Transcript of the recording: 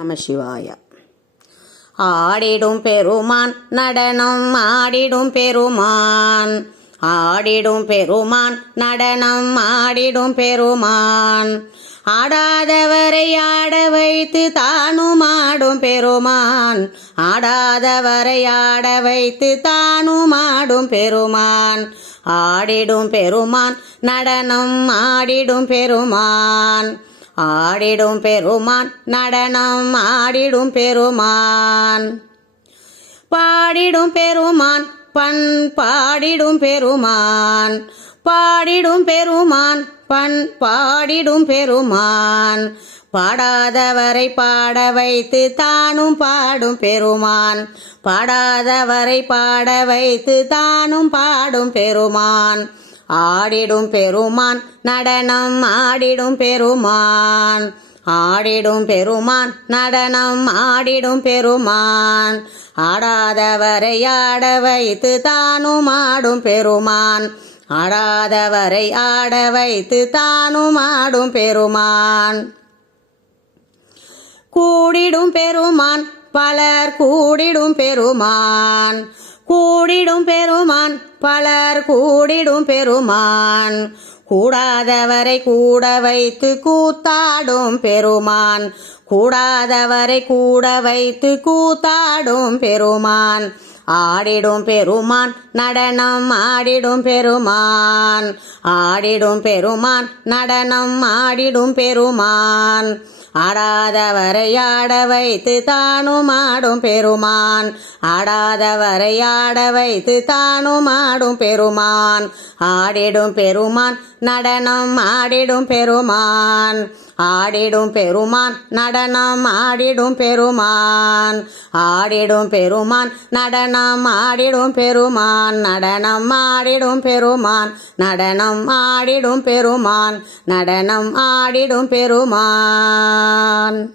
நம சிவாய. ஆடிடும் பெருமான் நடனம் ஆடிடும் பெருமான். ஆடிடும் பெருமான் நடனம் ஆடிடும் பெருமான். ஆடாதவரை ஆட வைத்து தானும் ஆடும் பெருமான். ஆடாதவரை ஆட வைத்து தானும் ஆடும் பெருமான். ஆடிடும் பெருமான் நடனம் ஆடிடும் பெருமான். ஆடிடும் பெருமான் நடனம் ஆடிடும் பெருமான். பாடிடும் பெருமான் பண் பாடிடும் பெருமான். பாடிடும் பெருமான் பண் பாடிடும் பெருமான். பாடாதவரை பாட வைத்து தானும் பாடும் பெருமான். பாடாதவரை பாட வைத்து தானும் பாடும் பெருமான். ஆடிடும் பெருமான் நடனம் ஆடிடும் பெருமான். ஆடிடும் பெருமான் நடனம் ஆடிடும் பெருமான். ஆடாதவரை ஆட வைத்து தானும் ஆடும் பெருமான். ஆடாதவரை ஆட வைத்து தானும் ஆடும் பெருமான். கூடிடும் பெருமான் பலர் கூடிடும் பெருமான். கூடிடும் பெருமான் பலர் கூடிடும் பெருமான். கூடாதவரை கூட வைத்து கூத்தாடும் பெருமான். கூடாதவரை கூட வைத்து கூத்தாடும் பெருமான். ஆடிடும் பெருமான் நடனம் ஆடிடும் பெருமான். ஆடிடும் பெருமான் நடனம் ஆடிடும் பெருமான். ஆடாதவரை ஆட வைத்து தானும் ஆடும் பெருமான். ஆடாதவரை ஆட வைத்து தானும் ஆடும் பெருமான். ஆடிடும் பெருமான் நடனம் ஆடிடும் பெருமான். ஆடிடும் பெருமான் நடனம் ஆடிடும் பெருமான். ஆடிடும் பெருமான் நடனம் ஆடிடும் பெருமான். நடனம் ஆடிடும் பெருமான். நடனம் ஆடிடும் பெருமான். நடனம் ஆடிடும் பெருமான்.